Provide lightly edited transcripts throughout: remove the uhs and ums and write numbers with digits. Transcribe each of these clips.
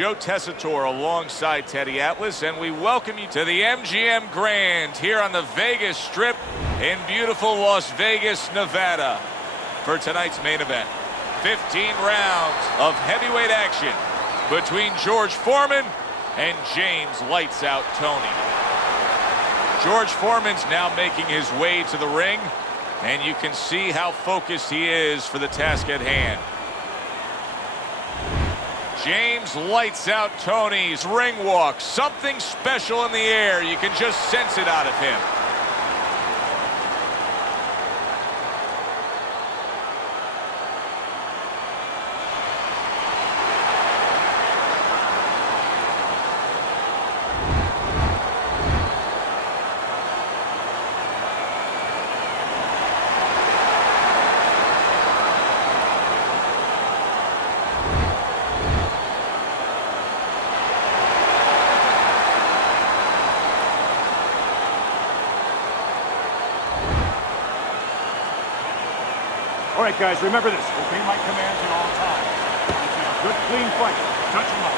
Joe Tessitore alongside Teddy Atlas, and we welcome you to the MGM Grand here on the Vegas Strip in beautiful Las Vegas, Nevada, for tonight's main event. 15 rounds of heavyweight action between George Foreman and James Lights Out Toney. George Foreman's now making his way to the ring, and you can see how focused he is for the task at hand. James Lights Out Toney's ring walk, something special in the air. You can just sense it out of him. All right, guys, remember this. Obey my commands at all times. It's a good, clean fight. Touch him up.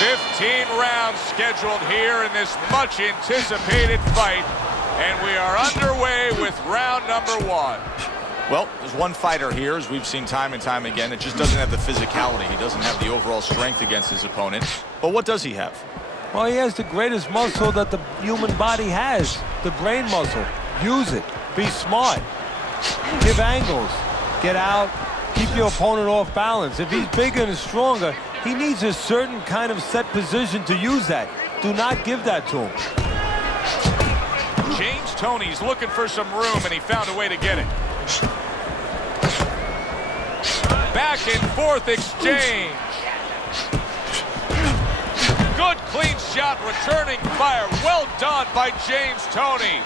15 rounds scheduled here in this much-anticipated fight, and we are underway with round number 1. Well, there's one fighter here, as we've seen time and time again, that just doesn't have the physicality. He doesn't have the overall strength against his opponent. But what does he have? Well, he has the greatest muscle that the human body has, the brain muscle. Use it. Be smart. Give angles, get out, keep your opponent off balance. If he's bigger and stronger, he needs a certain kind of set position to use that. Do not give that to him. James Toney's looking for some room, and he found a way to get it. Back and forth exchange. Good clean shot, returning fire. Well done by James Toney.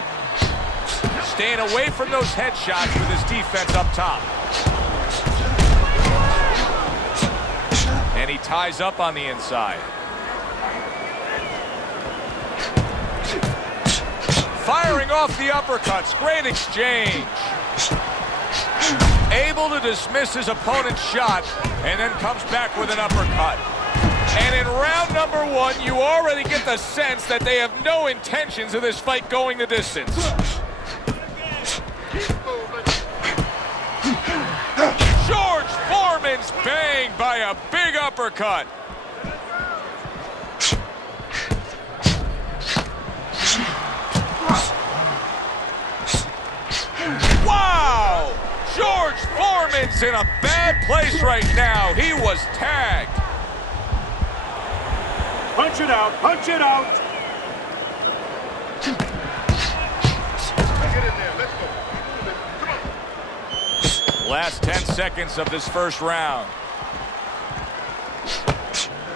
Staying away from those headshots with his defense up top. And he ties up on the inside. Firing off the uppercuts. Great exchange. Able to dismiss his opponent's shot, and then comes back with an uppercut. And in round number 1, you already get the sense that they have no intentions of this fight going the distance. George Foreman's banged by a big uppercut. Wow! George Foreman's in a bad place right now. He was tagged. Punch it out. Punch it out. Get in there. Let's go. Last 10 seconds of this first round.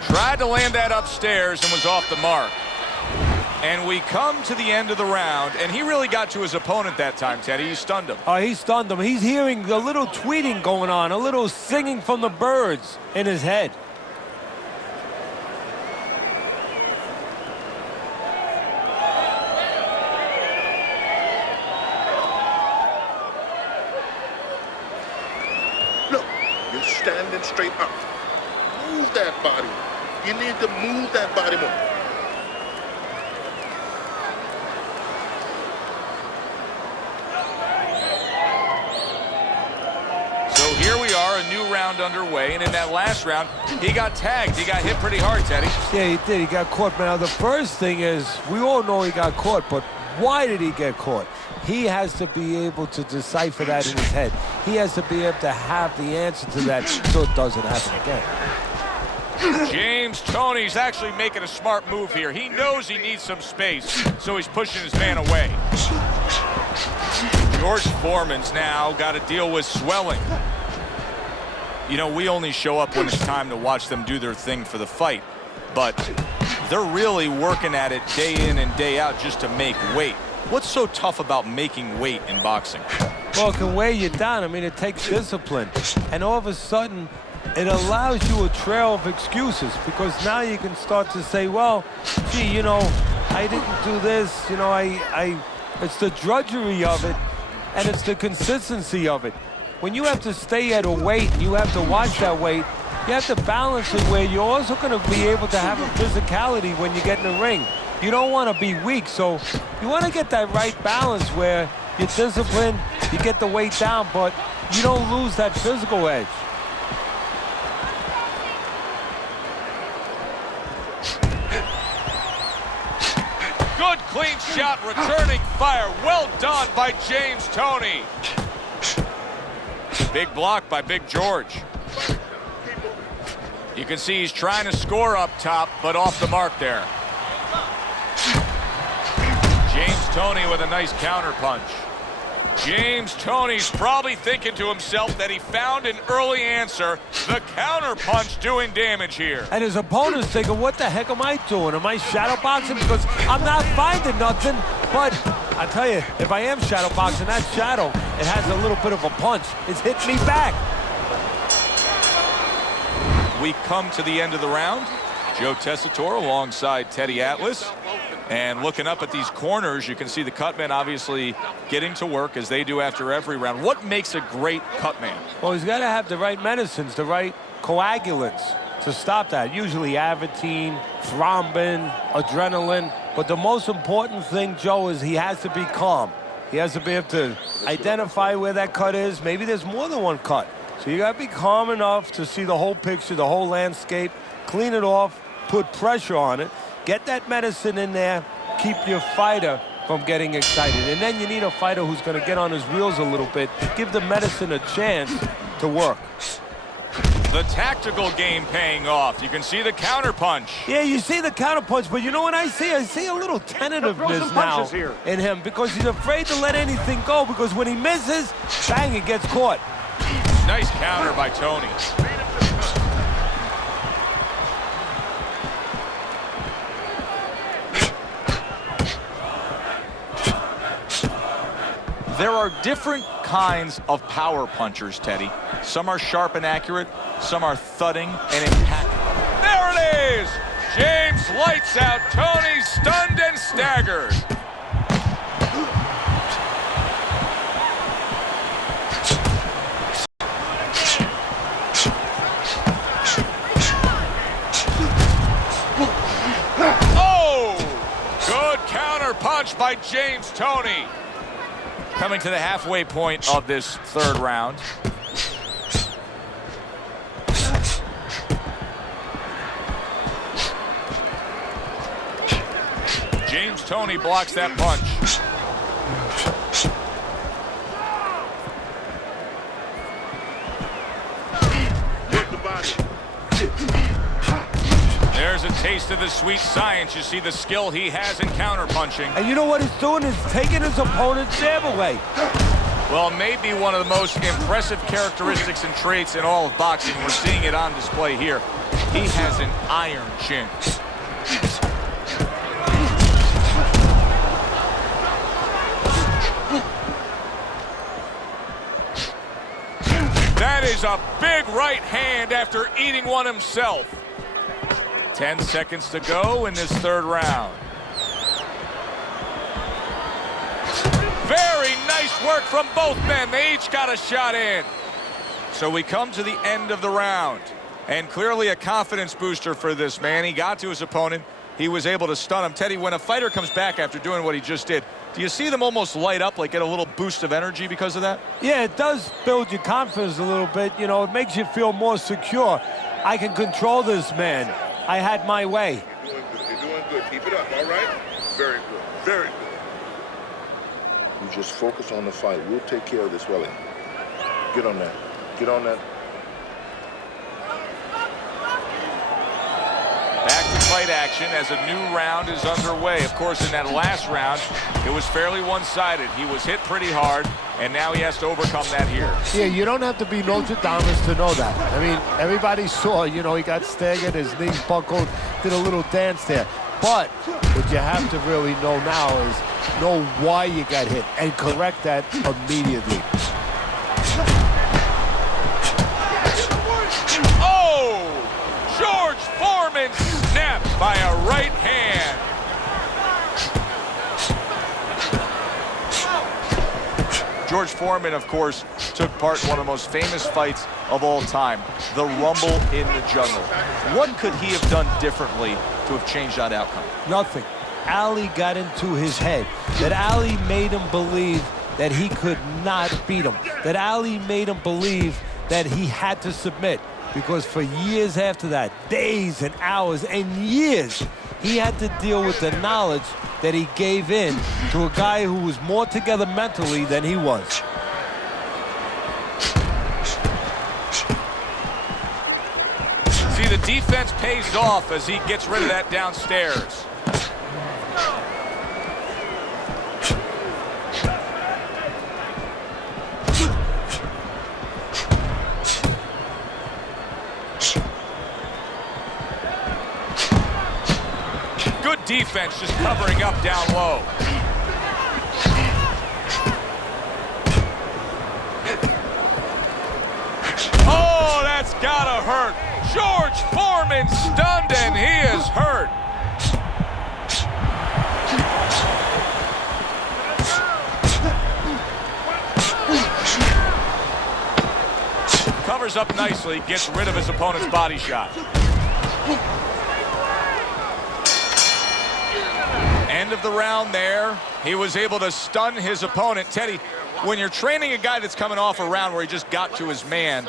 Tried to land that upstairs and was off the mark. And we come to the end of the round, and he really got to his opponent that time, Teddy. He stunned him. Oh, he stunned him. He's hearing a little tweeting going on, a little singing from the birds in his head. You're standing straight up. Move that body. You need to move that body more. So here we are, a new round underway, and in that last round, he got tagged. He got hit pretty hard, Teddy. Yeah, he did. He got caught. Now, the first thing is, we all know he got caught, but why did he get caught? He has to be able to decipher that in his head. He has to be able to have the answer to that so it doesn't happen again. James Toney's actually making a smart move here. He knows he needs some space, so he's pushing his man away. George Foreman's now got to deal with swelling. You know, we only show up when it's time to watch them do their thing for the fight, but they're really working at it day in and day out just to make weight. What's so tough about making weight in boxing? Well, it can weigh you down. I mean, it takes discipline. And all of a sudden, it allows you a trail of excuses, because now you can start to say, well, gee, you know, I didn't do this. You know, it's the drudgery of it, and it's the consistency of it. When you have to stay at a weight, you have to watch that weight, You have to balance it where you're also going to be able to have a physicality when you get in the ring. You don't want to be weak, so you want to get that right balance where you're disciplined, you get the weight down, but you don't lose that physical edge. Good clean shot, returning fire. Well done by James Toney. Big block by Big George. You can see he's trying to score up top, but off the mark there. James Toney with a nice counter punch. James Toney's probably thinking to himself that he found an early answer. The counter punch doing damage here. And his opponent's thinking, what the heck am I doing? Am I shadow boxing? Because I'm not finding nothing. But I tell you, if I am shadow boxing, that shadow, it has a little bit of a punch. It's hitting me back. We come to the end of the round. Joe Tessitore alongside Teddy Atlas. And looking up at these corners, you can see the cutmen obviously getting to work as they do after every round. What makes a great cutman? Well, he's got to have the right medicines, the right coagulants to stop that. Usually Avitine, thrombin, adrenaline. But the most important thing, Joe, is he has to be calm. He has to be able to identify where that cut is. Maybe there's more than one cut. So you got to be calm enough to see the whole picture, the whole landscape, clean it off, put pressure on it. Get that medicine in there, keep your fighter from getting excited. And then you need a fighter who's going to get on his wheels a little bit, give the medicine a chance to work. The tactical game paying off. You can see the counter punch. Yeah, you see the counter punch, but you know what I see? I see a little tentativeness now in him because he's afraid to let anything go because when he misses, bang, it gets caught. Nice counter by Toney. There are different kinds of power punchers, Teddy. Some are sharp and accurate, some are thudding and impactful. There it is! James lights out. Toney stunned and staggered. Oh! Good counter punch by James Toney. Coming to the halfway point of this third round. James Toney blocks that punch. There's a taste of the sweet science. You see the skill he has in counterpunching. And you know what he's doing is taking his opponent's jab away. Well, maybe one of the most impressive characteristics and traits in all of boxing. We're seeing it on display here. He has an iron chin. That is a big right hand after eating one himself. 10 seconds to go in this third round. Very nice work from both men. They each got a shot in. So we come to the end of the round. And clearly a confidence booster for this man. He got to his opponent. He was able to stun him. Teddy, when a fighter comes back after doing what he just did, do you see them almost light up, like get a little boost of energy because of that? Yeah, it does build your confidence a little bit. You know, it makes you feel more secure. I can control this man. I had my way. You're doing good. You're doing good. Keep it up, all right? Very good. Very good. You just focus on the fight. We'll take care of this, Welly. Get on that. Get on that. Back to fight action as a new round is underway. Of course, in that last round, it was fairly one-sided. He was hit pretty hard, and now he has to overcome that here. Yeah, you don't have to be Notre Dame to know that. I mean, everybody saw, you know, he got staggered, his knees buckled, did a little dance there. But what you have to really know now is know why you got hit and correct that immediately. Oh! George Foreman snapped by a right hand. George Foreman, of course, took part in one of the most famous fights of all time, the Rumble in the Jungle. What could he have done differently to have changed that outcome? Nothing. Ali got into his head. That Ali made him believe that he could not beat him. That Ali made him believe that he had to submit. Because for years after that, days and hours and years, he had to deal with the knowledge that he gave in to a guy who was more together mentally than he was. See, the defense pays off as he gets rid of that downstairs. Good defense, just covering up down low. Oh, that's gotta hurt. George Foreman stunned, and he is hurt. Covers up nicely, gets rid of his opponent's body shot. End of the round there. He was able to stun his opponent. Teddy, when you're training a guy that's coming off a round where he just got to his man,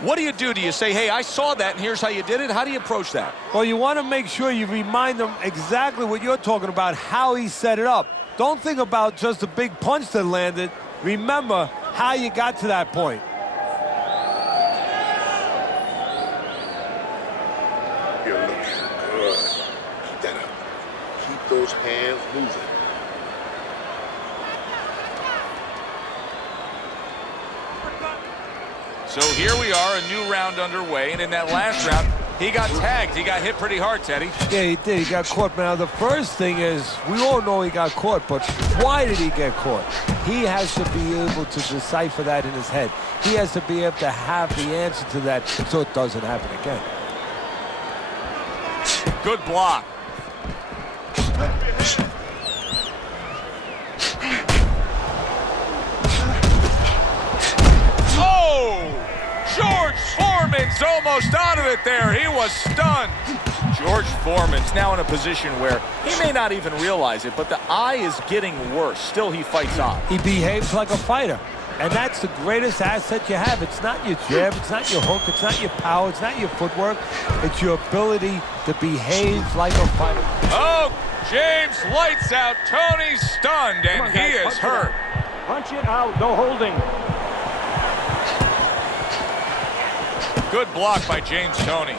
what do? Do you say, hey, I saw that and here's how you did it? How do you approach that? Well, you want to make sure you remind him exactly what you're talking about, how he set it up. Don't think about just a big punch that landed. Remember how you got to that point. You're looking good. Keep that up. Keep those hands moving. So here we are, a new round underway, and in that last round, he got tagged. He got hit pretty hard, Teddy. Yeah, he did. He got caught. Now, the first thing is, we all know he got caught, but why did he get caught? He has to be able to decipher that in his head. He has to be able to have the answer to that so it doesn't happen again. Good block. Oh! George Foreman's almost out of it there. He was stunned. George Foreman's now in a position where he may not even realize it, but the eye is getting worse. Still, he fights on. He behaves like a fighter. And that's the greatest asset you have. It's not your jab, it's not your hook, it's not your power, it's not your footwork. It's your ability to behave like a fighter. Oh, James lights out. Toney stunned, and he is hurt. Punch it out, no holding. Good block by James Toney.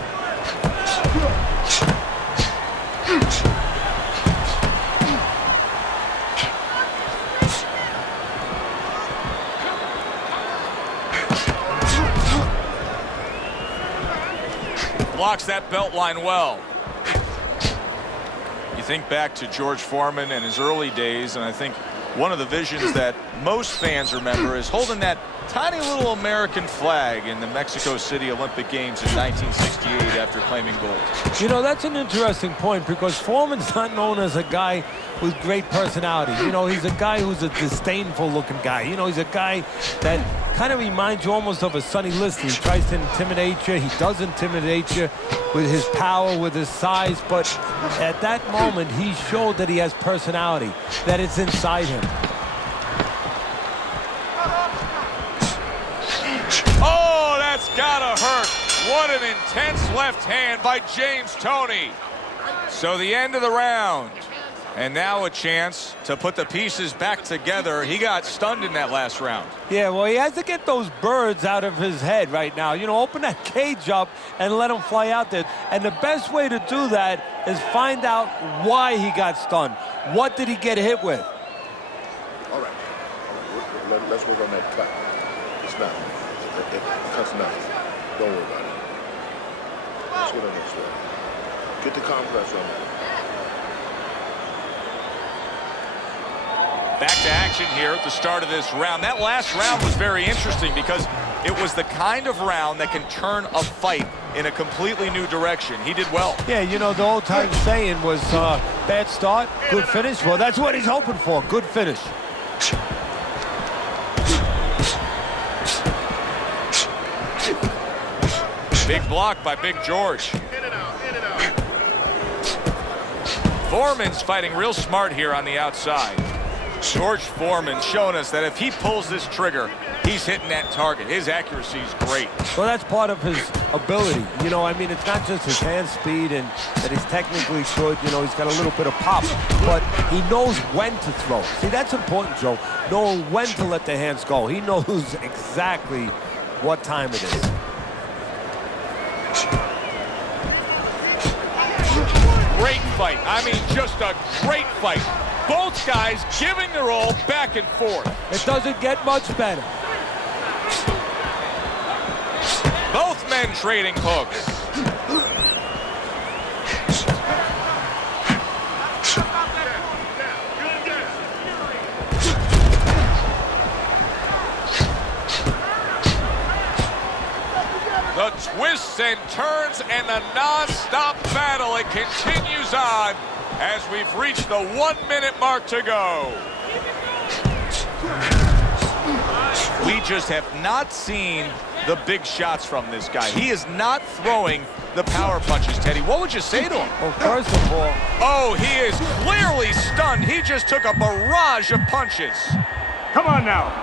Blocks that belt line well. You think back to George Foreman and his early days, and I think one of the visions that most fans remember is holding that tiny little American flag in the Mexico City Olympic Games in 1968 after claiming gold. You know, that's an interesting point because Foreman's not known as a guy with great personality. You know, he's a guy who's a disdainful looking guy. You know, he's a guy that kind of reminds you almost of a Sonny Liston. He tries to intimidate you. He does intimidate you with his power, with his size. But at that moment, he showed that he has personality, that it's inside him. Oh, that's gotta hurt. What an intense left hand by James Toney. So the end of the round. And now a chance to put the pieces back together. He got stunned in that last round. Yeah, well, he has to get those birds out of his head right now. You know, open that cage up and let them fly out there. And the best way to do that is find out why he got stunned. What did he get hit with? All right. Let's work on that cut. It's not. It cuts nothing. Don't worry about it. Let's get on this one. Get the compress on that. Back to action here at the start of this round. That last round was very interesting because it was the kind of round that can turn a fight in a completely new direction. He did well. Yeah, you know, the old time saying was bad start, good finish. Well, that's what he's hoping for, good finish. Big block by Big George. Foreman's fighting real smart here on the outside. George Foreman showing us that if he pulls this trigger, he's hitting that target. His accuracy is great. Well, that's part of his ability. You know, I mean, it's not just his hand speed and that he's technically good. You know, he's got a little bit of pop, but he knows when to throw. See, that's important, Joe. Knowing when to let the hands go. He knows exactly what time it is. Great fight. I mean, just a great fight. Both guys giving their all back and forth. It doesn't get much better. Both men trading hooks. The twists and turns and the non-stop battle. It continues on as we've reached the 1 minute mark to go. We just have not seen the big shots from this guy. He is not throwing the power punches, Teddy. What would you say to him? Well, first of all, Oh, he is clearly stunned. He just took a barrage of punches. Come on now.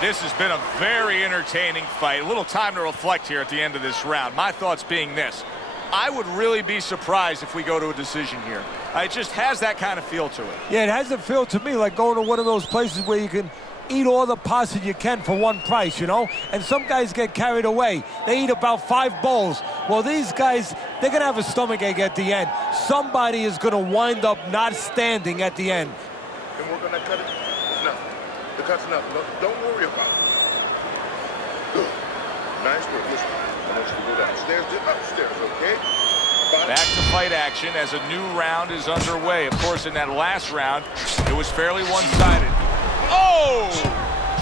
This has been a very entertaining fight. A little time to reflect here at the end of this round. My thoughts being this: I would really be surprised if we go to a decision here. It just has that kind of feel to it. yeah, it has a feel to me like going to one of those places where you can eat all the pasta you can for one price, you know? And some guys get carried away. They eat about 5 bowls. Well, these guys, they're going to have a stomachache at the end. Somebody is going to wind up not standing at the end. Can work on that cut? It's nothing. The cut's nothing. Don't worry about it. Good. Nice work. Listen, I want you to go downstairs to upstairs, okay? Back to fight action as a new round is underway. Of course, in that last round, it was fairly one-sided. Oh!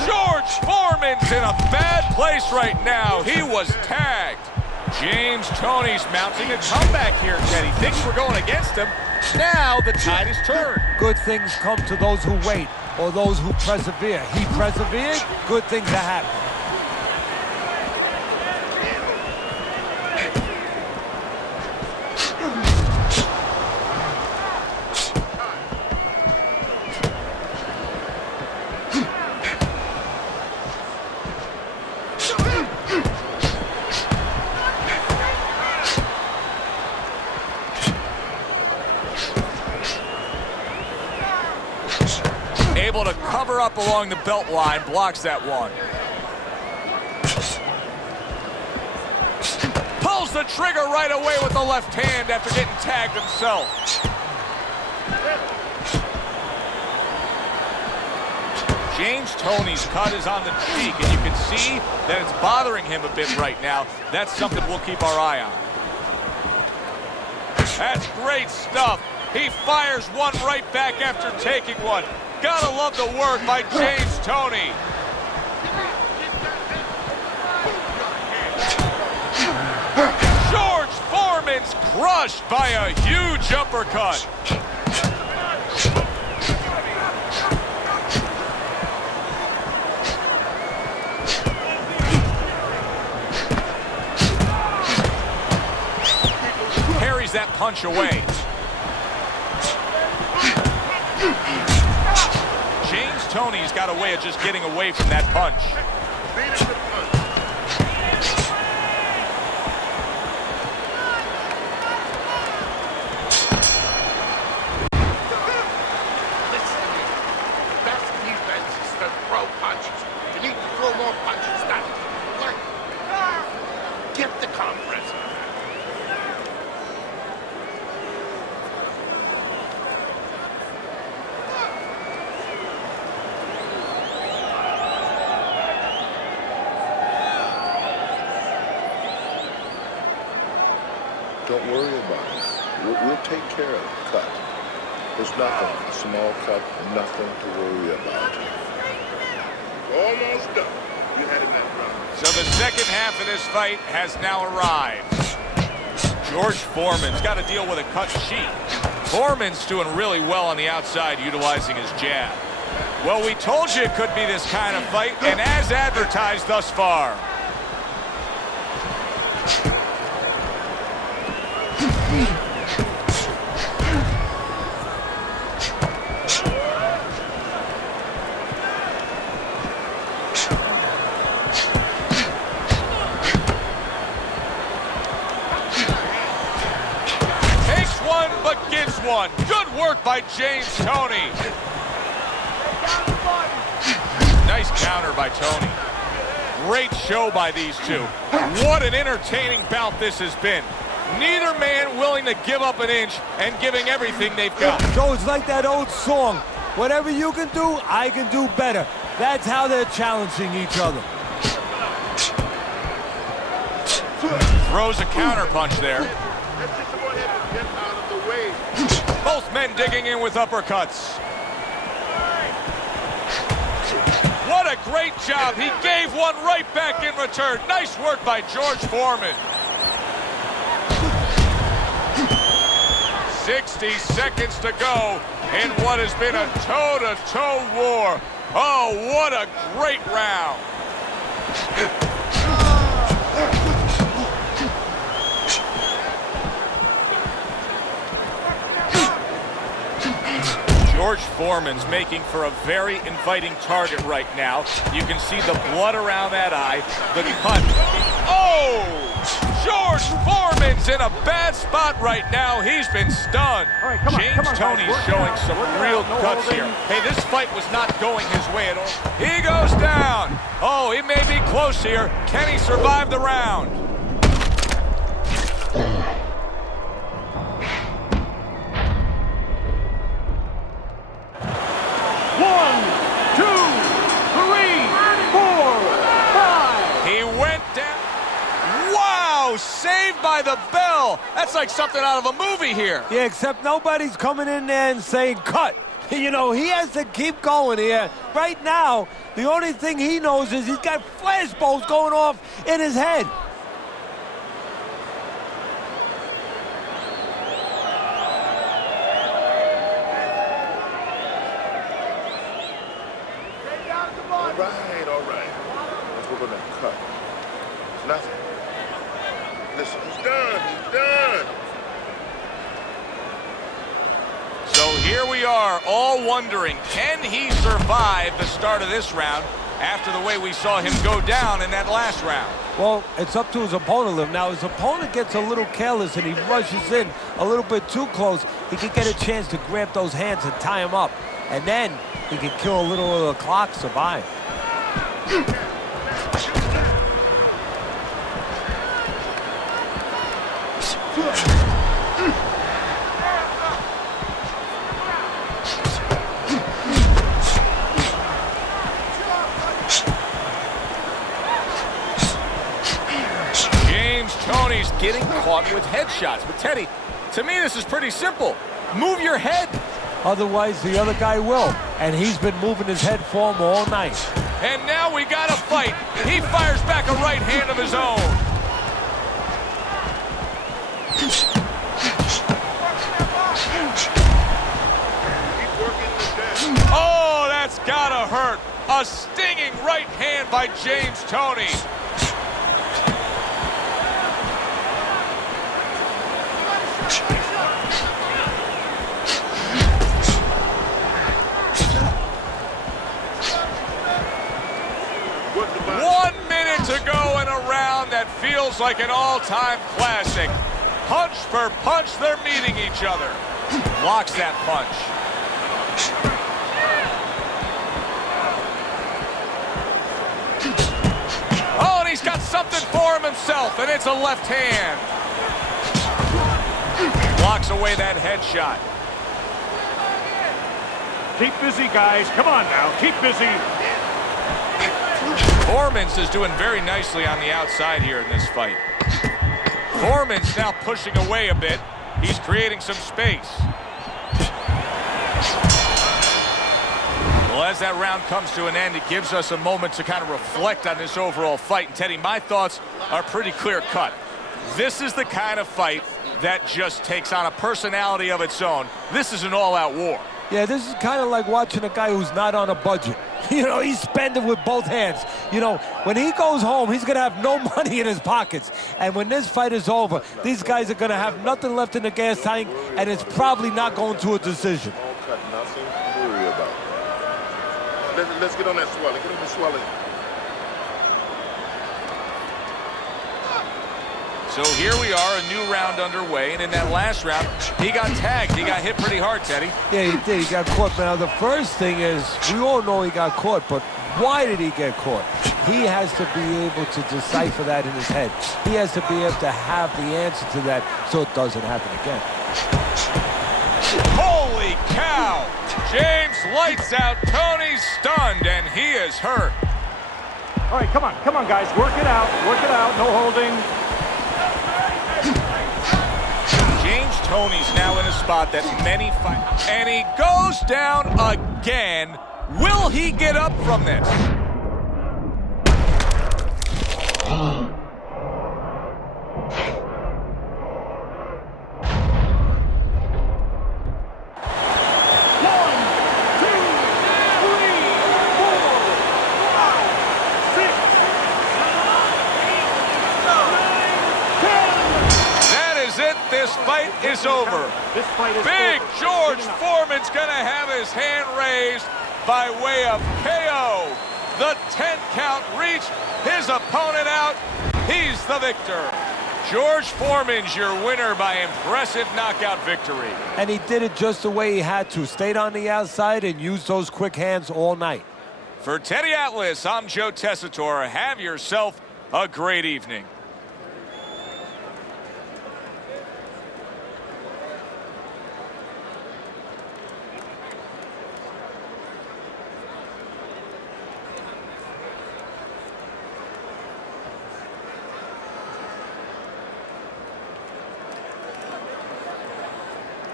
George Foreman's in a bad place right now. He was tagged. James Toney's mounting a comeback here, Teddy. Thinks we're going against him. Now the tide is turned. Good things come to those who wait or those who persevere. He persevered, good things are happening. Able to cover up along the belt line, blocks that one. Pulls the trigger right away with the left hand after getting tagged himself. James Toney's cut is on the cheek, and you can see that it's bothering him a bit right now. That's something we'll keep our eye on. That's great stuff. He fires one right back after taking one. Gotta love the work by James Toney. George Foreman's crushed by a huge uppercut. Parries that punch away. James Toney's got a way of just getting away from that punch. Listen to me. The best defense is to throw punches. You need to throw more punches. That's right. Get the compress. Don't worry about it. We'll take care of the cut. It's nothing. A small cut, nothing to worry about. Almost done. You had it in that round. So the second half of this fight has now arrived. George Foreman's got to deal with a cut sheet. Foreman's doing really well on the outside, utilizing his jab. Well, we told you it could be this kind of fight, and as advertised thus far. One. Good work by James Toney. Nice counter by Toney. Great show by these two. What an entertaining bout this has been. Neither man willing to give up an inch and giving everything they've got. So it's like that old song, whatever you can do, I can do better. That's how they're challenging each other. Throws a counter punch there. Let's just go ahead and get out of the way. Both men digging in with uppercuts. What a great job. He gave one right back in return. Nice work by George Foreman. 60 seconds to go in what has been a toe-to-toe war. Oh, what a great round. George Foreman's making for a very inviting target right now. You can see the blood around that eye, the cut. Oh! George Foreman's in a bad spot right now. He's been stunned. Right, James Toney's showing some real guts here. Hey, this fight was not going his way at all. He goes down. Oh, he may be close here. Can he survive the round? 1, 2, 3, 4, 5. He went down. Wow, saved by the bell. That's like something out of a movie here. Yeah, except nobody's coming in there and saying cut. You know, he has to keep going here. Right now, the only thing he knows is he's got flashbulbs going off in his head. All right. Let's work on that cut. It's nothing. Listen, he's done. He's done. So here we are, all wondering, can he survive the start of this round after the way we saw him go down in that last round? Well, it's up to his opponent. Now, his opponent gets a little careless and he rushes in a little bit too close. He could get a chance to grab those hands and tie him up. And then he could kill a little of the clock, survive. James Toney's getting caught with headshots. But Teddy, to me this is pretty simple. Move your head. Otherwise, the other guy will. And he's been moving his head for him all night. And now we got a fight. He fires back a right hand of his own. Oh, that's gotta hurt. A stinging right hand by James Toney. To go in a round that feels like an all-time classic. Punch for punch, they're meeting each other. Blocks that punch. Oh, and he's got something for him himself, and it's a left hand. Blocks away that headshot. Keep busy, guys. Come on now. Keep busy. Foreman's is doing very nicely on the outside here in this fight. Foreman's now pushing away a bit. He's creating some space. Well, as that round comes to an end, it gives us a moment to kind of reflect on this overall fight. And Teddy, my thoughts are pretty clear cut. This is the kind of fight that just takes on a personality of its own. This is an all-out war. Yeah, this is kind of like watching a guy who's not on a budget. You know, he's spending with both hands. You know, when he goes home, he's going to have no money in his pockets. And when this fight is over, these guys are going to have nothing left in the gas tank, and it's probably not going to a decision. Nothing to worry about. Let's get on that swelling. Get on the swelling. So here we are, a new round underway, and in that last round, he got tagged. He got hit pretty hard, Teddy. Yeah, he did. He got caught. Now, the first thing is, we all know he got caught, but why did he get caught? He has to be able to decipher that in his head. He has to be able to have the answer to that so it doesn't happen again. Holy cow! James lights out. Toney's stunned, and he is hurt. All right, come on, guys. Work it out. Work it out. No holding. James Toney's now in a spot that many fight, and he goes down again. Will he get up from this? This fight is over. This fight is Big over. George Foreman's going to have his hand raised by way of KO. The 10 count reached, his opponent out. He's the victor. George Foreman's your winner by impressive knockout victory. And he did it just the way he had to. Stayed on the outside and used those quick hands all night. For Teddy Atlas, I'm Joe Tessitore. Have yourself a great evening.